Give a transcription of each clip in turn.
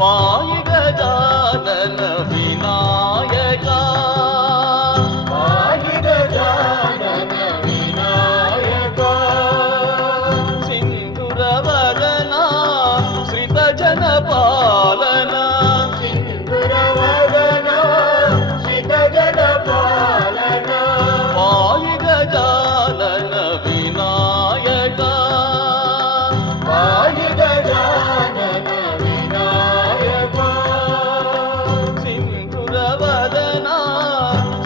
पाहि गजानन विनायका पाहि गजानन विनायका सिन्धुरवदना श्रितजनपालना सिन्धुरवदना श्रितजनपालना पाहि गजानन विनायका पाहि गजानन विनायका सिन्धुरवदना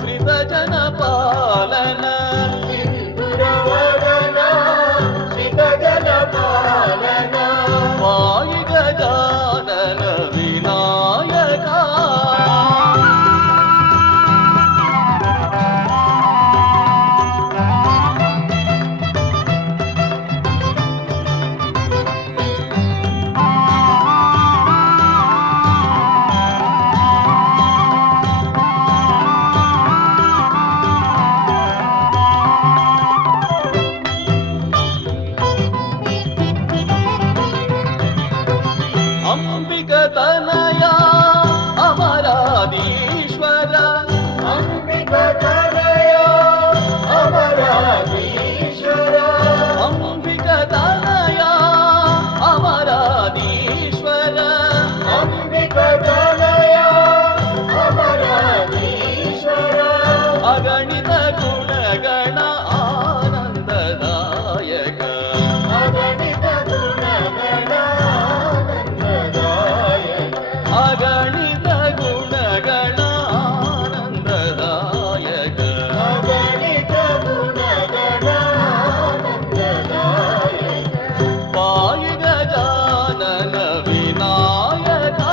श्रितजनपालना सिन्धुरवदना श्रितजनपालना पाहि गजानन विनायका अंबिकतनया अमराधीश्वर अंबिकतनया अमराधीश्वर अंबिकतनया अमराधीश्वर अंबिकतनया अमराधीश्वर अगणित गुणगण आनंददायक अगणित गुणगण आनन्ददायक अगणित गुणगण आनंददायक अगणित गुणगण आनन्ददायक पाहि गजानन विनायका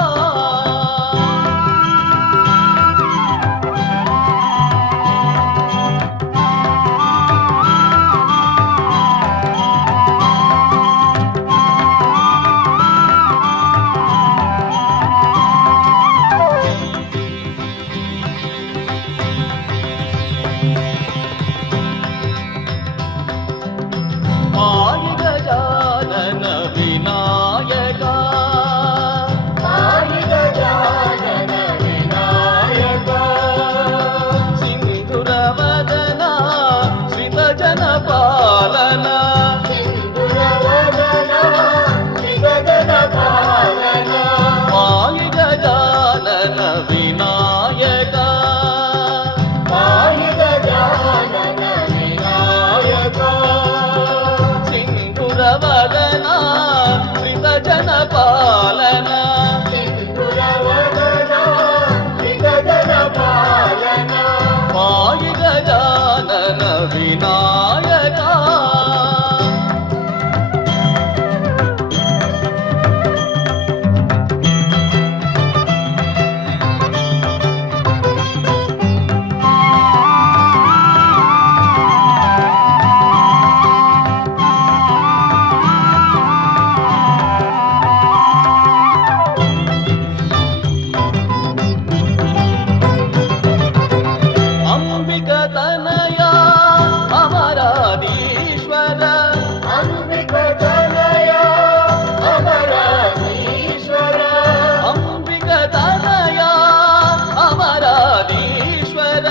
पाहि गजानन विनायका पाहि गजानन विनायका सिन्धुरवदना श्रितजनपालना सिन्धुरवदना श्रितजनपालना पाहि गजानन विनायका पाहि गजानन विनायका सिन्धुरवदना श्रितजनपालना सिन्धुरवदना श्रितजनपालना पाहि गजानन विनायका अंबिकतनया अमराधीश्वर अंबिकतनया अमराधीश्वर अंबिकतनया अमराधीश्वर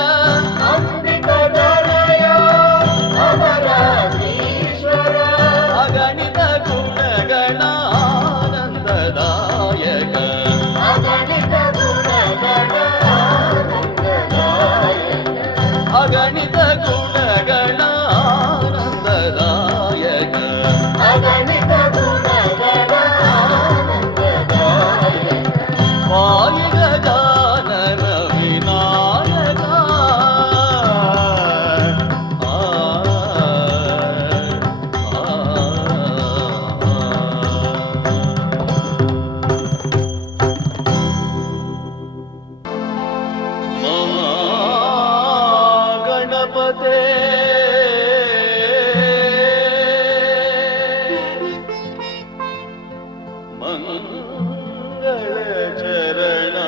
अंबिकतनया अमराधीश्वर अगणित गुणगण आनंददायक अगणित गुणगण आनन्ददायक अगणित गुणगण आनंददायक अगणित गुणगण आनन्ददायक पाहि गजानन विनायका गणपते मंगल चरणा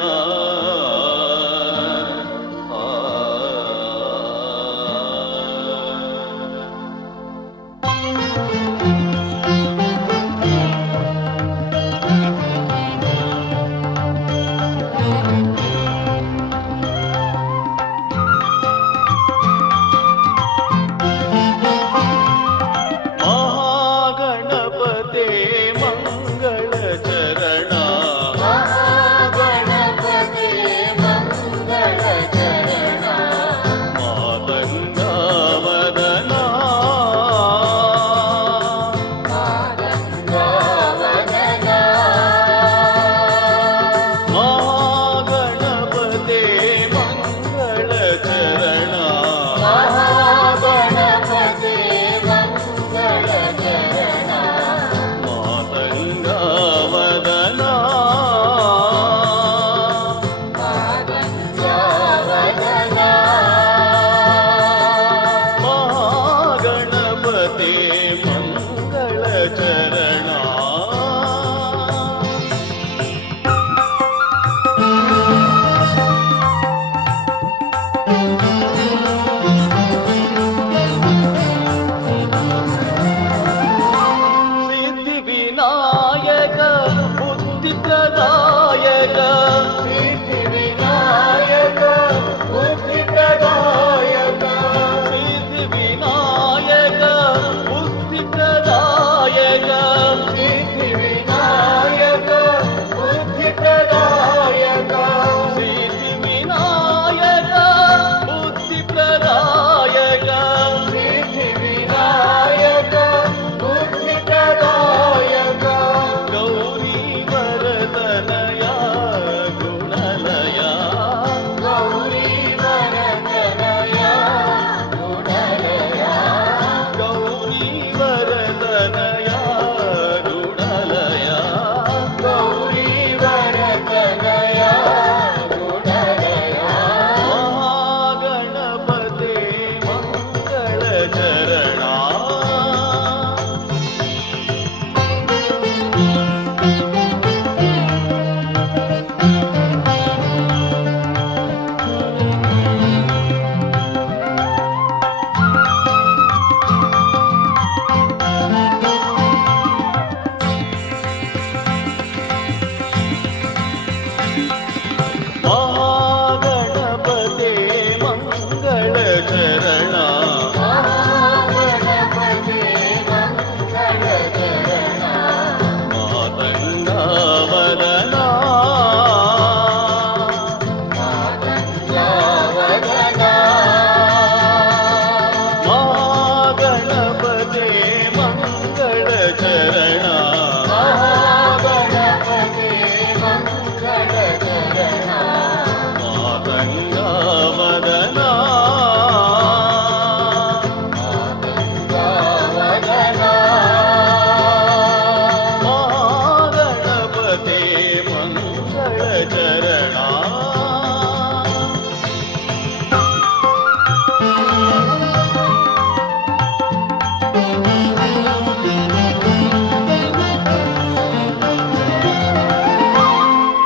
మంగళ చరణ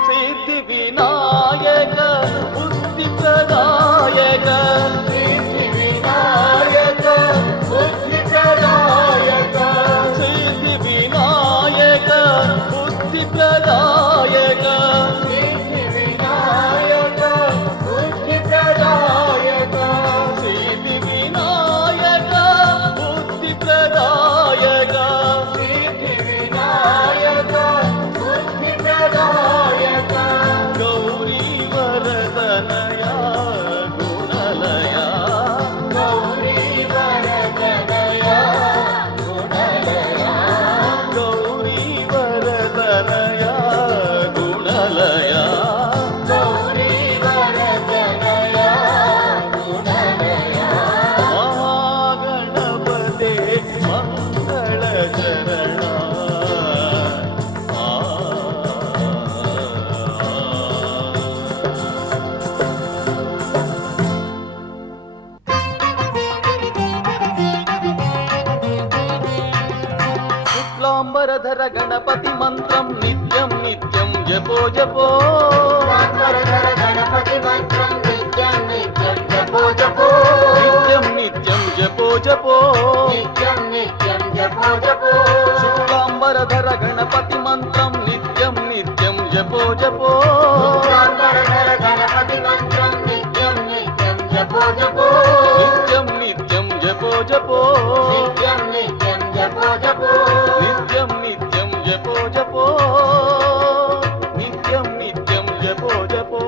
సిద్ధి వినాయక బుద్ధి ప్రదాయక సిద్ధి వినాయక బుద్ధి ప్రదాయక సిద్ధి వినాయక బుద్ధి ప్రదాయక సిద్ధి వినాయక బుద్ధి ప్రదాయక సిద్ధి వినాయక బుద్ధి ప్రదాయక సిద్ధి వినాయక బుద్ధి ప్రదాయక గౌరీ వరదనయ గుణలయ గౌరీ వరదనయ గుణలయ గౌరీ వరదనయ గుణలయ గౌరీ వరదనయ గుణలయ మహాగణపతే మంగళ చరణ శుక్లాంబరధర గణపతి మంత్రం నిత్యం నిత్యం జపో జపో సాంబరధర గణపతి మంత్రం నిత్యం నిత్యం జపో జపో నిత్యం నిత్యం జపో జపో నిత్యం నిత్యం జపో జపో శుక్లాంబరధర గణపతి మంత్రం నిత్యం నిత్యం జపో జపో సాంబరధర గణపతి మంత్రం నిత్యం నిత్యం జపో జపో నిత్యం నిత్యం జపో జపో నిత్యం నిత్యం జపో జపో నిత్యం నిత్యం జపో జపో నిత్యం నిత్యం జపో జపో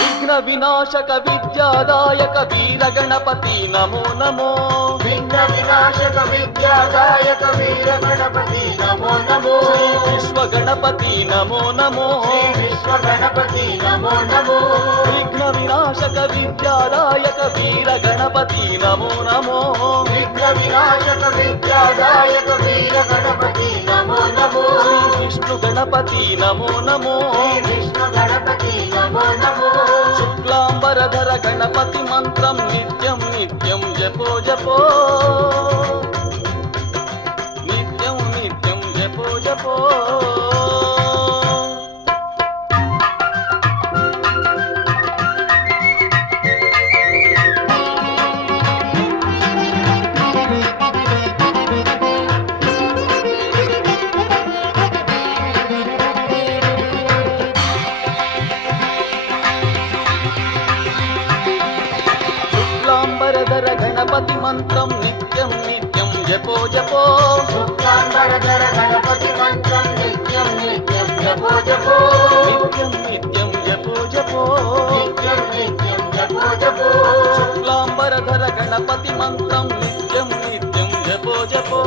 విఘ్న వినాశక విద్యాదాయక వీర గణపతి నమో నమో విఘ్న వినాశక విద్యాదాయక వీర గణపతి నమో నమో శ్రీ విశ్వ గణపతి నమో నమో శ్రీ విశ్వ గణపతి నమో నమో విఘ్న వినాశక విద్యాదాయక వీర గణపతి నమో నమో విఘ్న వినాశక విద్యాదాయక వీర గణపతి నమో నమో శ్రీ విష్ణు గణపతి నమో నమో శ్రీ విష్ణు గణపతి నమో నమో శుక్లాంబరధర గణపతి మంత్రం నిత్యం నిత్యం జపో జపో నిత్యం నిత్యం జపో జపో శుక్లాంబరధర గణపతి మంత్రం నిత్యం నిత్యం జపో జపో శుక్లాంబరధర గణపతి మంత్రం నిత్యం నిత్యం జపో జపో నిత్యం నిత్యం జపో జపో నిత్యం నిత్యం జపో జపో శుక్లాంబరధర గణపతి మంత్రం నిత్యం నిత్యం జపో జపో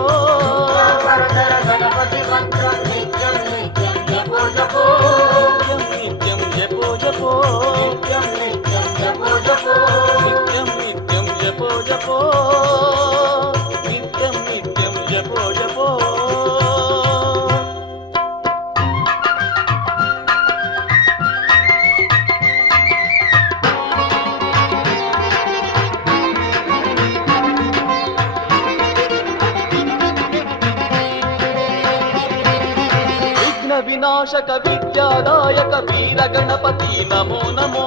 శుక్లాంబరధర గణపతి మంత్రం నిత్యం నిత్యం జపో జపో నిత్యం నిత్యం జపో జపో నిత్యం నిత్యం జపో జపో నిత్యం నిత్యం జపో జపో నిత్యం నిత్యం జపో జపో విఘ్న వినాశక విద్యాదాయక వీర గణపతి నమో నమో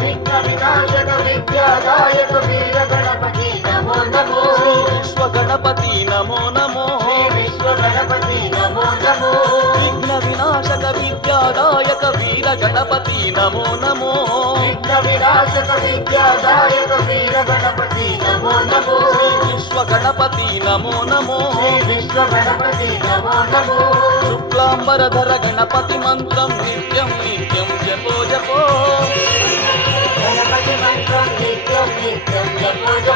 విఘ్న వినాశక విద్యాదాయక వీర గణపతి నమో నమో శ్రీ విశ్వ గణపతి నమో నమో శ్రీ విశ్వ గణపతి నమో నమో విఘ్న వినాశక విద్యాదాయక వీర గణపతి నమో నమో విఘ్న వినాశక విద్యాదాయక వీర గణపతి నమో నమో శ్రీ విశ్వ గణపతి నమో నమో శ్రీ విశ్వ గణపతి నమో నమో శుక్లాంబరధర గణపతి మంత్రం నిత్యం నిత్యం జపో జపో గణపతి మంత్రం నిత్యం నిత్యం జపో జపో